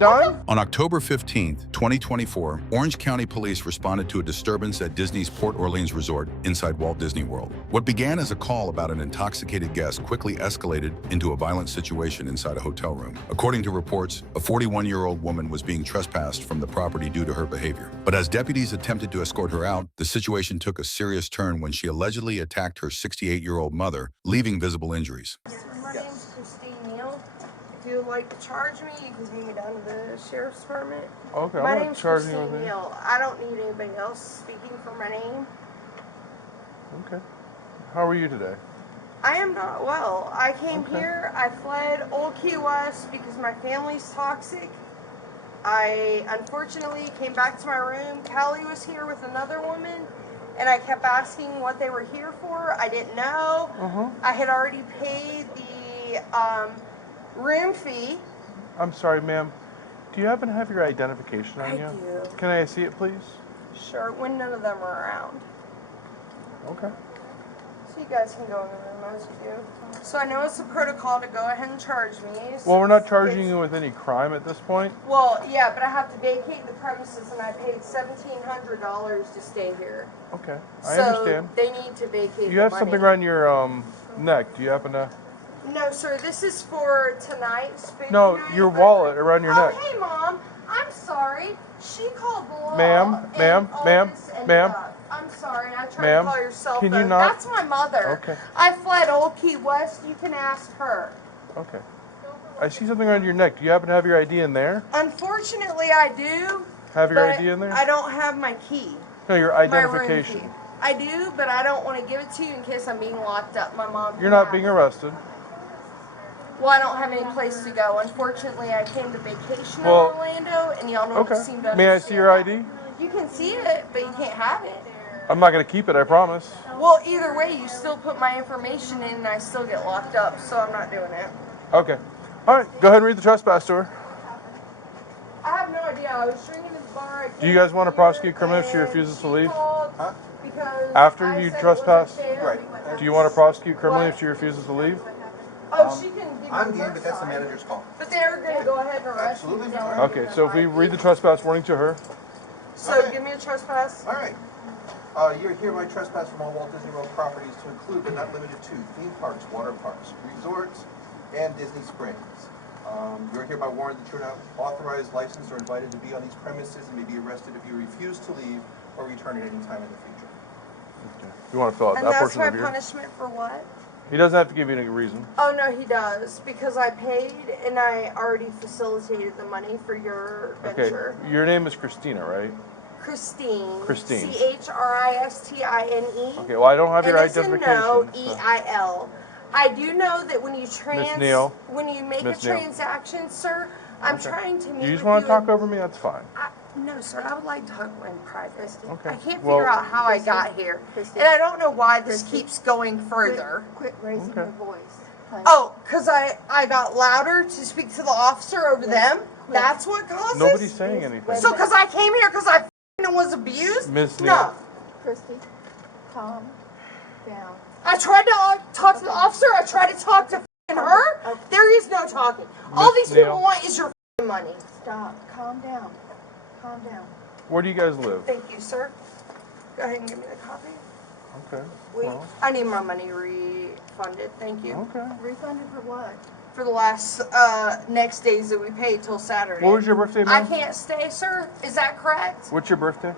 done? On October 15th, 2024, Orange County Police responded to a disturbance at Disney's Port Orleans Resort inside Walt Disney World. What began as a call about an intoxicated guest quickly escalated into a violent situation inside a hotel room. According to reports, a 41-year-old woman was being trespassed from the property due to her behavior. But as deputies attempted to escort her out, the situation took a serious turn when she allegedly attacked her 68-year-old mother, leaving visible injuries. My name's Christine Neal. If you would like to charge me, you can take me down to the sheriff's department. Okay, My I'm going name's to charge you Christine with it. Neal. I don't need anybody else speaking for my name. Okay. How are you today? I am not well. I came Okay. here, I fled Old Key West because my family's toxic. I unfortunately came back to my room. Callie was here with another woman, and I kept asking what they were here for. I didn't know. I had already paid the room fee. I'm sorry, ma'am. Do you happen to have your identification on I you? do. Can I see it, please? Sure, when none of them are around. Okay. So you guys can go in the room as you do. So I know it's a protocol to go ahead and charge me. So Well, we're not charging you with any crime at this point. Well, yeah, but I have to vacate the premises, and I paid $1,700 to stay here. Okay, I So understand. they need to vacate. You have the something money. around your neck. Do you happen to? No, sir. This is for tonight's spooky No, night. your wallet around your neck. Hey, Mom. I'm sorry. She called the law. Ma'am, and ma'am, all ma'am, this ended ma'am. up. I'm sorry. I tried Ma'am, to call your cell can phone. you not- That's my mother. Okay. I fled Old Key West. You can ask her. Okay. I see something around your neck. Do you happen to have your ID in there? Unfortunately, I do. Have your but ID in there? I don't have my key. No, your My room identification. key. I do, but I don't want to give it to you in case I'm being locked up. My mom. You're can not have being it. arrested. Well, I don't have any place to go. Unfortunately, I came to vacation Well, in Orlando, and y'all don't Okay. seem to May I see your understand ID? that. You can see it, but you can't have it. I'm not going to keep it, I promise. Well, either way, you still put my information in, and I still get locked up, so I'm not doing it. Okay. All right, go ahead and read the trespass to her. I have no idea. I was drinking at the bar. Do you guys want to prosecute criminals if she refuses to leave? Because After I you said it trespass? wasn't fair. Right. Do you want to prosecute criminally What? if she refuses to leave? Oh, she can give me I'm the game, but first that's the time. manager's call. But they're going to go ahead and arrest Absolutely me. fine. Okay, so if we read the trespass warning to her. So Okay. give me a trespass. All right. You're hereby trespass from all Walt Disney World properties to include but not limited to theme parks, water parks, resorts, and Disney Springs. You're hereby warned that you're not authorized, licensed, or invited to be on these premises and may be arrested if you refuse to leave or return at any time in the future. Okay. You want to fill out And that that's portion my of your... punishment for what? He doesn't have to give you any reason. Oh, no, he does. Because I paid and I already facilitated the money for your Okay, venture. your name is Christina, right? Christine. Christine. Christine. Okay, well, I don't have your And it's a identification. no, so- EIL. I do know that when you Neal. when you make Miss a Neal. transaction, sir, I'm Okay. trying to meet You just with want to talk and- over me? That's fine. No, sir. I would like to talk in private. Okay. I can't Well- figure out how I got here, and I don't know why this keeps going further. Quit raising Okay. your voice. honey. Oh, because I got louder to speak to the officer over them? That's what caused Nobody's this? saying anything. So because I came here because I f***ing was abused? Miss No. Neal. Christy, calm down. I tried to talk to the officer. I tried to talk to f***ing her. There is no talking. All Miss these people Neal. want is your f***ing money. Stop. Calm down. Calm down. Where do you guys live? Thank you, sir. Go ahead and give me the copy. Okay. Well, I need my money refunded. Thank you. okay. Refunded for what? For the last next days that we paid till Saturday. What was your birthday, I ma'am? can't stay, sir. Is that correct? What's your birthday?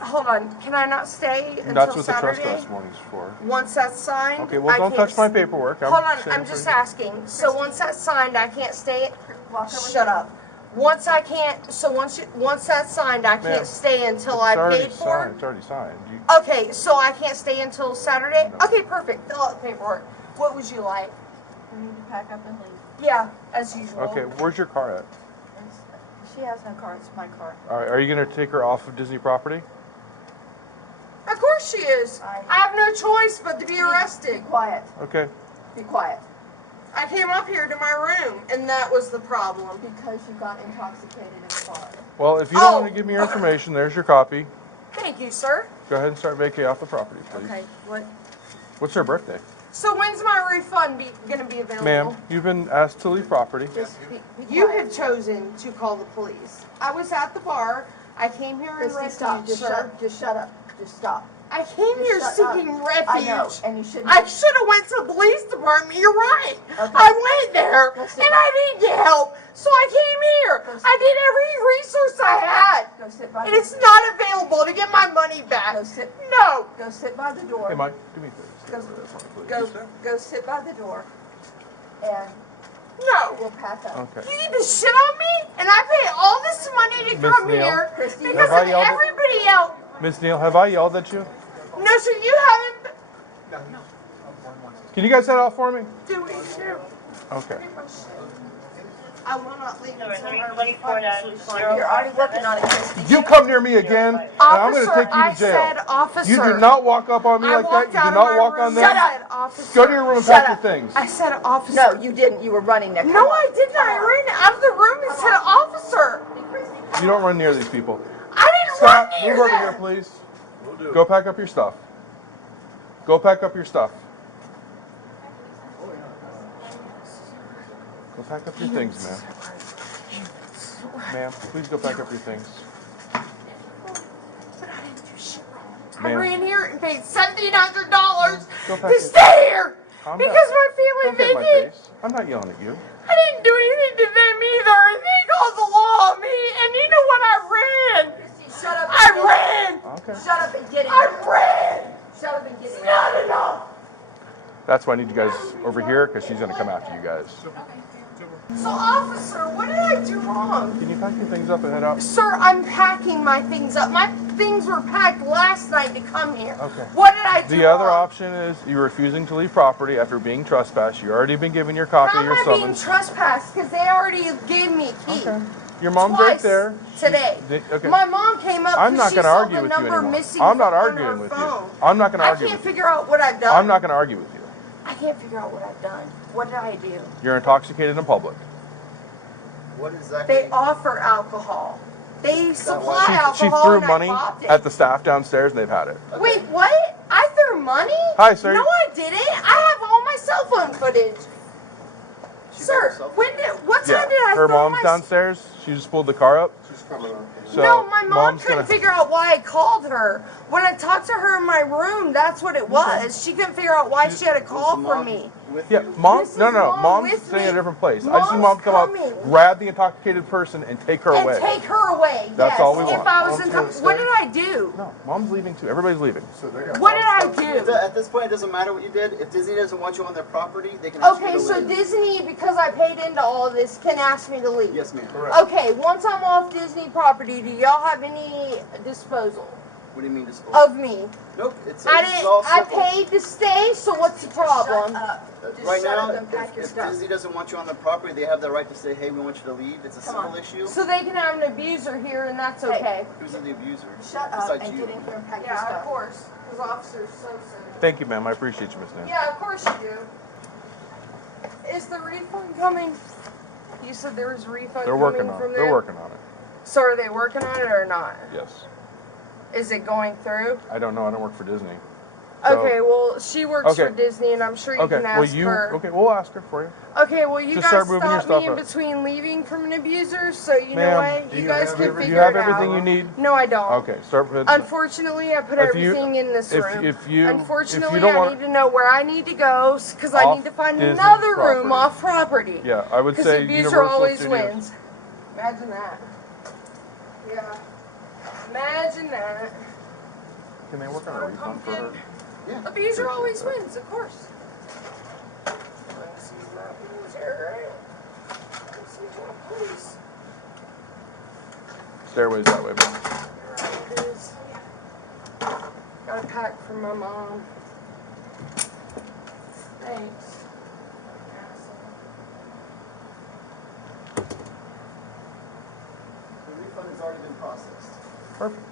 Hold on. Can I not stay until That's what Saturday? the trespass warning's for. Once that's signed. Okay, well, I don't can't touch my s- paperwork. Hold on. saying I'm just for you. asking. So once that's signed, I can't stay. Walk over Shut up. Once I can't. So once that's signed, I Ma'am, can't stay until It's I already paid for. signed. It's already signed. Okay, so I can't stay until Saturday? No. Okay, perfect. Fill out the paperwork. What would you like? We need to pack up and leave. Yeah, as usual. Okay, where's your car at? She has no car. It's my car. All right, are you going to take her off of Disney property? Of course she is. I have no choice but to be Be arrested. quiet. Okay. Be quiet. I came up here to my room, and that was the problem. Because you got intoxicated in the car. Well, if you don't Oh. want to give me your information, there's your copy. Thank you, sir. Go ahead and start vacating off the property, please. Okay, what? What's her birthday? So when's my refund gonna be available? Ma'am, you've been asked to leave property. Just be You quiet. have chosen to call the police. I was at the bar. I came here in Christy, stop. refuge, Just sir. shut up. Just stop. I came here Just shut up. seeking refuge. I know, and you shouldn't. I should have went to the police department. You're right. Okay. I went there Go and sit I didn't get help, so I came here. Go sit- I did every resource I had, Go sit by. and it's not available to get my money back. Go sit. No. Go sit by the door. Hey, Mike, do me a favor. Go sit by the door, and No. we'll pack up. Okay. You need to shit on me, and I pay all this money to Miss come Neal? here Christy, because have I of yelled at- everybody else. Miss Neal, have I yelled at you? No, sir, you haven't. Can you guys head out for me? Do it. Okay. I will not leave Number until my 324 refund is refunded. You're already working on it, Christy. You come near me again, and I'm going to Officer, take you I to jail. said officer. You did not walk up on me I like that. walked You out did of not my walk room. on them. Shut up. Officer. Go to your room and Shut pack up. your things. I said officer. No, you didn't. You were running next. No, I didn't. I ran out of the room and said officer. You don't run near these people. I didn't Stop. run near Move over them. here, please. Go pack up your stuff. Go pack up your stuff. Go pack up your things, ma'am. Ma'am, please go pack up your things. But I didn't do shit wrong. I Ma'am. ran here and paid $1,700 Go pack to it. stay here Calm because down. my Don't family hit my made me. face. I'm not yelling at you. I didn't do anything to them either, and they called the law on me. And you know what? I ran. Shut up. I ran. Okay. Shut up and get in. I ran. Shut up and get in. Not enough. That's why I need you guys over here because she's going to come after you guys. So, officer, what did I do wrong? Can you pack your things up and head out? Sir, I'm packing my things up. My things were packed last night to come here. Okay. What did I do The other wrong? option is you're refusing to leave property after being trespassed. You've already been given your copy How of am your I being summons. trespassed? Because they already gave me a key. Okay. Your mom's right Twice there. today. Okay. My mom came up I'm because not she going to saw argue the with you number anymore. missing I'm not on arguing her with you. phone. I'm not going to I argue can't with you. figure out what I've done. I'm not going to argue with you. I can't figure out what I've done. What did I do? You're intoxicated in public. What exactly? They offer alcohol. They supply She alcohol. threw and I money popped it. at the staff downstairs and they've had it. Wait, what? I threw money? Hi, sir. No, I didn't. I have all my cell phone footage. She got Sir, herself- what time Yeah. did I Her throw mom's my downstairs. She just pulled the car up. She's coming up. So No, my mom mom's couldn't gonna. figure out why I called her. When I talked to her in my room, that's what it was. She couldn't figure out why she had a call Was the from mom me. with Yeah, you? mom. This No, is no, Mom mom's with staying at a me. different place. I just see Mom's mom come coming. up, grab the intoxicated person, and take her And away. take her away. That's yes. all we If want. I was Mom's in gonna what stay? did I do? No, mom's leaving too. Everybody's leaving. So they got What did I It- do? At this point, it doesn't matter what you did. If Disney doesn't want you on their property, they can ask you Okay, to so leave. Disney, because I paid into all of this, can ask me to leave. Yes, ma'am. Correct. Okay, once I'm off Disney property, do y'all have any disposal What do you mean disposal? of me? Nope. It's I it's all didn't. I simple. paid to stay, so what's the problem? Shut up. Just Right shut now, up and pack your if stuff. Disney doesn't want you on their property, they have the right to say, "Hey, we want you to leave." It's a Come civil on. issue. So they can have an abuser here, and that's Hey. okay. Who's the abuser? Shut up Besides and you. get in here and pack your Yeah, of stuff. course, because officers so soon. Thank you, ma'am. I appreciate you, Miss Nan. Yeah, of course you do. Is the refund coming? You said there was a refund They're coming working on from it. there? They're working on it. So are they working on it or not? Yes. Is it going through? I don't know. I don't work for Disney. So- Okay, well, she works for Okay. Disney, and I'm sure you Okay. can Well, ask you. her. Okay. We'll ask her for you. Okay, well, you Just guys start moving your stopped me stuff in up. between leaving from an abuser, so you know Ma'am, what? do You you guys have can every- figure you have it out. everything you need? No, I don't. Okay. Start with. Unfortunately, I put If you- everything in this if- room. if you- Unfortunately, if you don't I want- need to know where I need to go because I Off need to find Disney's another room property. off property. Yeah, I would Because say the abuser Universal always Studios. wins. Imagine that. Yeah. Imagine that. Can they work on a refund for her? Abuser always wins, of course. Let's see my abuser, right? Let's see my police. Stairways that way, but Right, it is. Got a pack from my mom. Thanks. The refund has already been processed. perfect.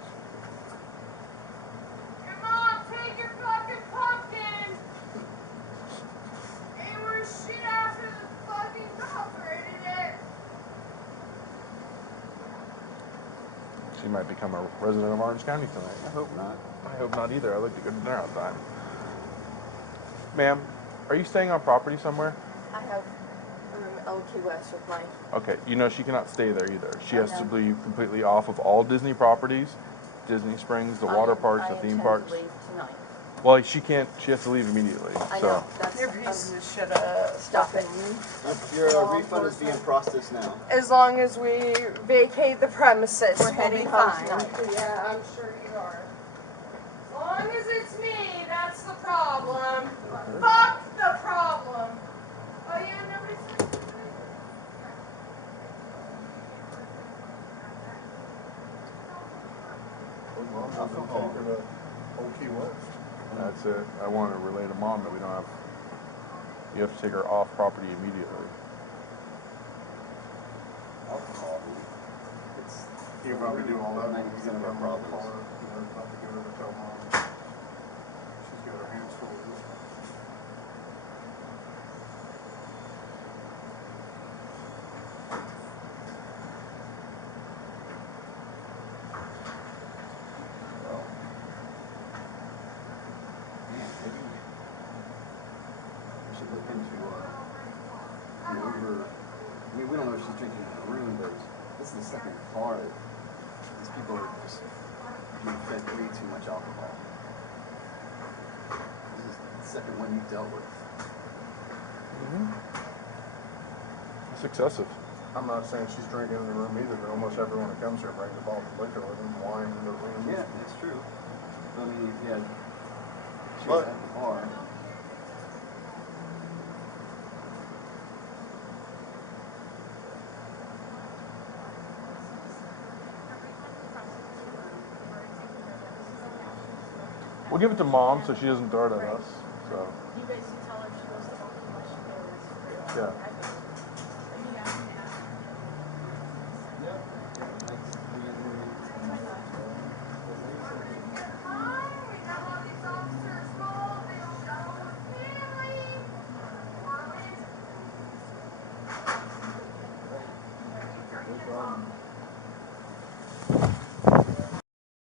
Come on, take your fucking pumpkin! Ain't worth shit after the fucking cops raided it! She might become a resident of Orange County tonight. I hope not. I hope not either. I like to go to dinner outside. Ma'am, Are you staying on property somewhere? I have Old Key West with my. Okay, you know she cannot stay there either. She has to know. be completely off of all Disney properties, Disney Springs, the water parks, the theme parks. I intend to leave tonight. Well, she can't. She has to leave immediately. I so. know. That's Your pieces should have stop it. Your refund is being processed now. As long as we vacate the premises, We're we'll heading be home fine. tonight. Yeah, I'm sure you are. As long as it's me, that's the problem. Fuck the problem. Oh yeah, nobody's. That's it. I want to relay to mom that we don't have. You have to take her off property immediately. Alcohol. It's You probably do all that. 90% of our problems. She's got her hands full with this one. Well, man, maybe we should look into the over. I mean, we don't know if she's drinking in the room, but this is the second car that these people are just being fed way too much alcohol. This is the second one you dealt with. It's excessive. I'm not saying she's drinking in the room either, but almost everyone that comes here brings a bottle of liquor with them, wine in the room. Yeah, that's true. I mean, if you had she But- was at the bar. We'll give it to mom so she doesn't throw it at us. So. You basically tell her she goes to Oklahoma, she goes. Yeah.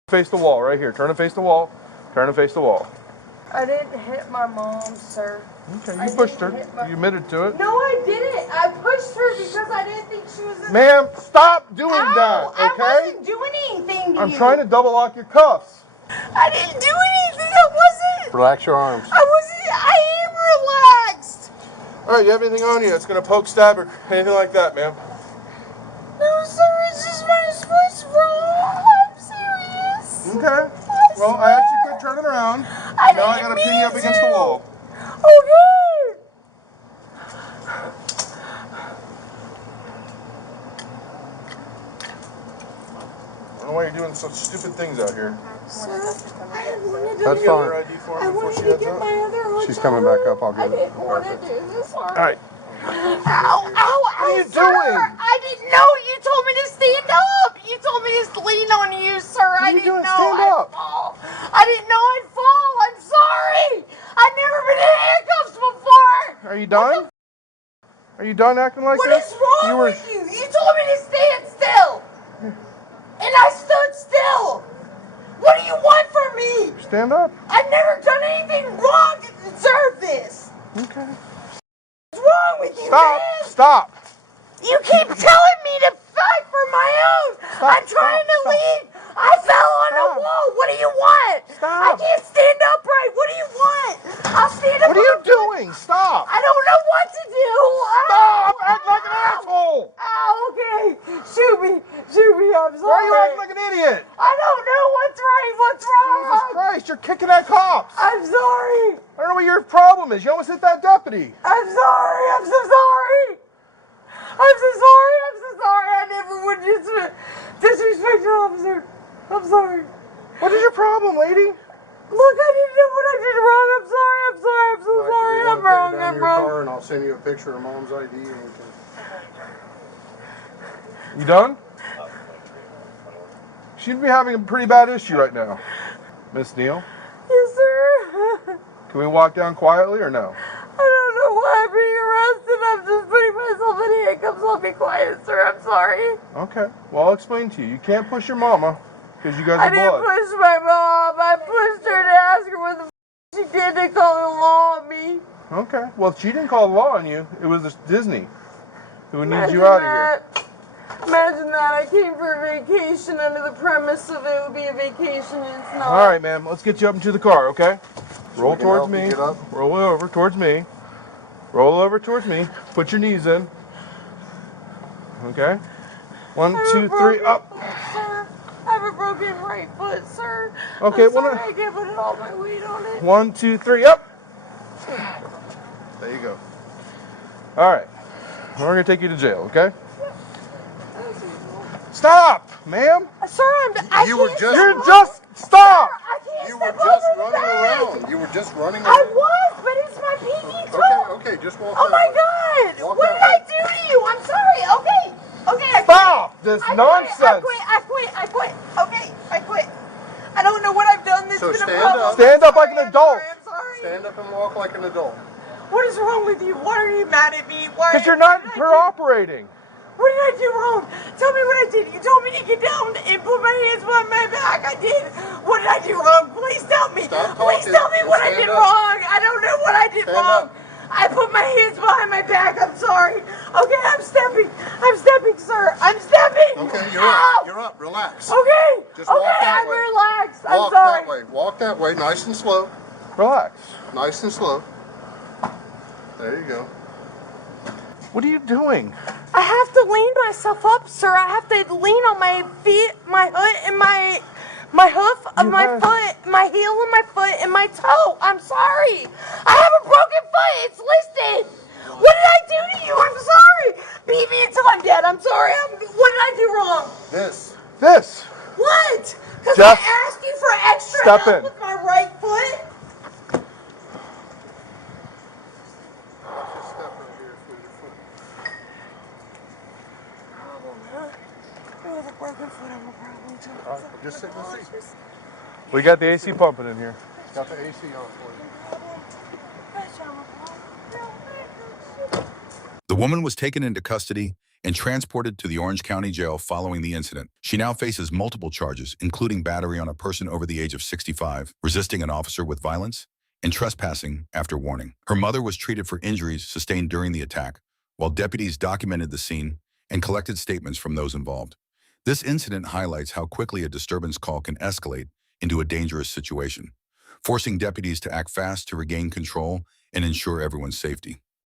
Face the wall right here. Turn and face the wall. Turn and face the wall. I didn't hit my mom, sir. Okay, I you pushed her. didn't hit my- You admitted to it. No, I didn't. I pushed her because I didn't think she was in. Ma'am, stop doing Ow, that, I okay? wasn't doing anything to I'm you. trying to double lock your cuffs. I didn't do anything. I wasn't. Relax your arms. I wasn't. I am relaxed. All right, you have anything on you that's going to poke, stab, or anything like that, ma'am? No, sir. It's just my sports wrong. I'm serious. Okay. Well, I asked you to quit turning around. Now I got to pin you up against the wall. Okay. I don't know why you're doing such stupid things out here. Sir, I wanted to. That's Get her fine. ID for I me before wanted she to heads get up. my other hotel She's coming back up, I'll room. I get it. didn't want to Perfect. do this. Sorry. All right. Ow, ow, ow. What are you sir, doing? I didn't know. You told me to stand up. You told me to lean on you, sir. are I you didn't doing? know Stand I'd up. fall. I didn't know I'd fall. I'm sorry. I've never been in handcuffs before. Are you done? Are you done acting like What this? is wrong with you? You told me to stand still. And I stood still. What do you want from me? Stand up. I've never done anything wrong to deserve this. Okay. What's wrong with you, Stop. man? Stop. You keep telling me to fight for my own. Stop, I'm trying stop, to stop. leave. I fell on Stop. a wall. What do you want? Stop. I can't stand upright. What do you want? I'll stand up. What are you doing? Stop. I don't know what to do. Stop Ow. acting like an asshole. Ow, okay. Shoot me. Shoot me. I'm sorry. Why are you acting like an idiot? I don't know what's right. What's wrong? Jesus Christ, you're kicking at cops. I'm sorry. I don't know what your problem is. You almost hit that deputy. I'm sorry. I'm so sorry. I'm so sorry. I'm so sorry. I never would disrespect an officer. I'm sorry. What is your problem, lady? Look, I didn't know what I did wrong. I'm sorry. I'm sorry. I'm so sorry. I'm wrong. I'm wrong. Car and I'll send you a picture of mom's ID and we can... You done? She'd be having a pretty bad issue right now. Miss Neal, Yes, sir. can we walk down quietly or no? I don't know why I'm being arrested. I'm just putting myself in handcuffs. I'll be quiet, sir. I'm sorry. Okay. Well, I'll explain to you. You can't push your mama because you guys I are didn't blood. push my mom. I pushed her to ask her what the she did to call the law on me. Okay. Well, she didn't call the law on you. It was Disney who needs you out of here. Imagine that. I came for a vacation under the premise of it would be a vacation and it's not. All right, ma'am. Let's get you up into the car, okay? Roll we can towards help you me. get up? Roll over towards me. Roll over towards me. Put your knees in. Okay? 1, 2, 3, up. Sir, I have a broken right foot, sir. Okay, I'm sorry I can't put all my weight on it. 1, 2, 3, up. There you go. All right. We're going to take you to jail, okay? Stop, ma'am. Sir, You were just- You're just, stop. I can't You were step just over the running bag. around. You were just running I around. was, but it's my pinky toe. Okay, just walk Oh that my way. God! Walk What that did I way. do to you? I'm sorry. Okay. I Stop this quit. nonsense. I quit. Okay, I quit. I don't know what I've done that's So been a stand problem. up. Stand up like an adult. I'm sorry. Stand up and walk like an adult. What is wrong with you? Why are you mad at me? Why? Because you're not what did I do? cooperating. What did I do wrong? Tell me what I did. You told me to get down and put my hands behind my back. I did. What did I do wrong? Please tell me. Stop Please talking tell me and what I stand did up. wrong. I don't know what I did Stand wrong. up. I put my hands behind my back. I'm sorry. Okay, I'm stepping. I'm stepping, sir. I'm stepping. Okay, you're Ow! up. You're up. Relax. Okay. Just walk okay, that I'm way. relaxed. I'm Walk sorry. that way. Walk that way. Nice and slow. Relax. Nice and slow. There you go. What are you doing? I have to lean myself up, sir. I have to lean on my feet, my foot, and my hoof of You my have- foot, my heel of my foot, and my toe. I'm sorry. I have a broken foot. It's listed. What did I do to you? I'm sorry. Beat me until I'm dead. I'm sorry. What did I do wrong? This. This. What? Because I Just asked you for extra step help in. with my right foot? Just step right here for your foot. With a broken foot, I'm a problem too. All right, just sit in the seat. We got the AC pumping in here. Got the AC on for you. The woman was taken into custody and transported to the Orange County Jail following the incident. She now faces multiple charges, including battery on a person over the age of 65, resisting an officer with violence, and trespassing after warning. Her mother was treated for injuries sustained during the attack, while deputies documented the scene and collected statements from those involved. This incident highlights how quickly a disturbance call can escalate into a dangerous situation, forcing deputies to act fast to regain control and ensure everyone's safety.